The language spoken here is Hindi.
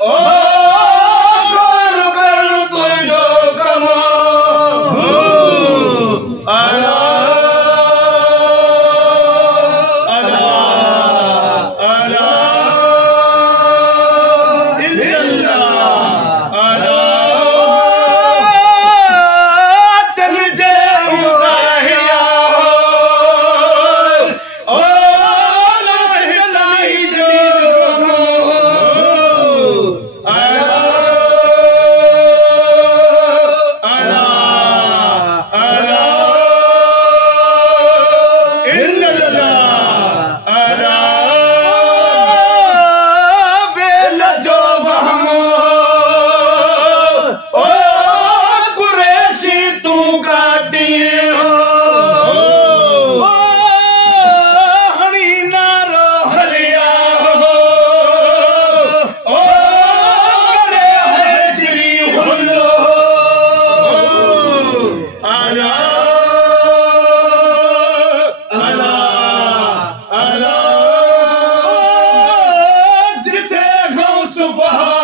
ओ कर कर तुझो कमो अला अला अला इल्लल्लाह अला चल जे मुदाहिया हो ओ ला इलाहा इल्लल्लाह अला अला अला इल्लल्लाह अला बेलजो बहमो ओ कुरैशी तू काटिए हो ओ हणी नारो हलिया हो ओ करे है तेरी हुल्लो अला अला अला जिथे गौस बहा